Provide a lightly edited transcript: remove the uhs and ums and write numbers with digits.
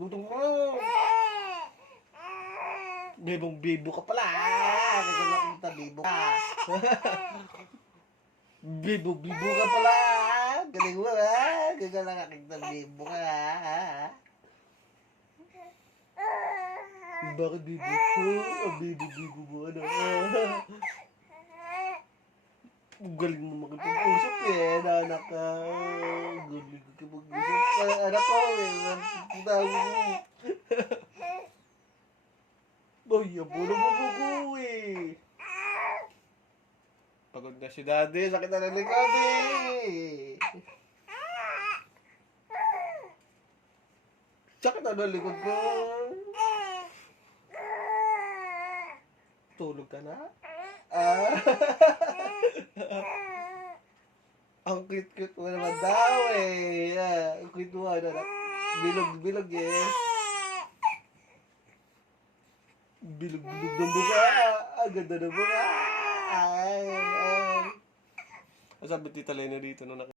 Tututong mo. Bibong-bibo ka pala. Kasi nakita, bibo ka. Bibo-bibo ka pala. Galing mo ha. Kasi nakakita, bibo ka ha. Bakit bibo ko? Bibo-bibo mo ano? Galing mo makipag-usap eh, anak ka. Galing ka mag-usap. Anak ko eh. Tawag mo. Boy, yabulo mo ko eh. Pagod na si daddy. Sakit na ng likod eh. Sakit na ng likod ko. Tulog ka na? Ang cute-cute mo naman daw eh. Ang cute mo anak. Bilog-bilog eh. Bilog-bilog ng buka. Ang ganda ng buka. Ay. Sabi Tita Lena dito nung